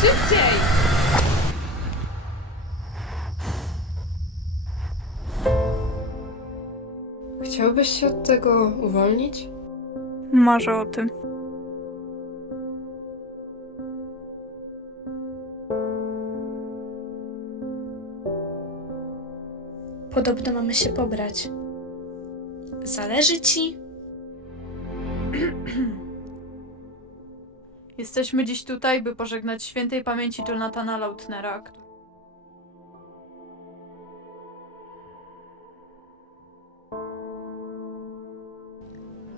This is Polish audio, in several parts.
szybciej! Chciałbyś się od tego uwolnić? Marzę o tym. Podobno mamy się pobrać. Zależy ci? Jesteśmy dziś tutaj, by pożegnać świętej pamięci Jonathana Lautnera,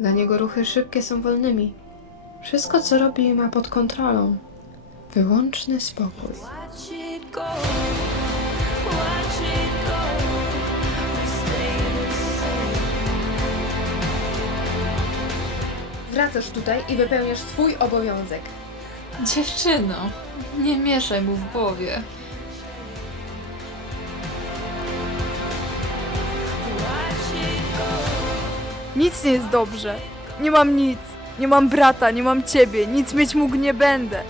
Dla niego ruchy szybkie są wolnymi. Wszystko, co robi, ma pod kontrolą. Wyłączny spokój. Watch it go, watch it Wracasz tutaj i wypełniasz swój obowiązek. Dziewczyno, nie mieszaj mu w głowie. Nic nie jest dobrze. Nie mam nic. Nie mam brata, nie mam ciebie. Nic mieć mógł nie będę.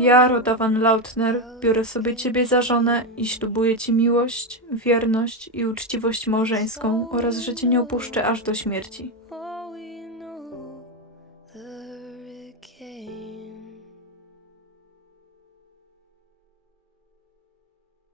Ja, Roda van Lautner, biorę sobie ciebie za żonę i ślubuję ci miłość, wierność i uczciwość małżeńską oraz że cię nie opuszczę aż do śmierci.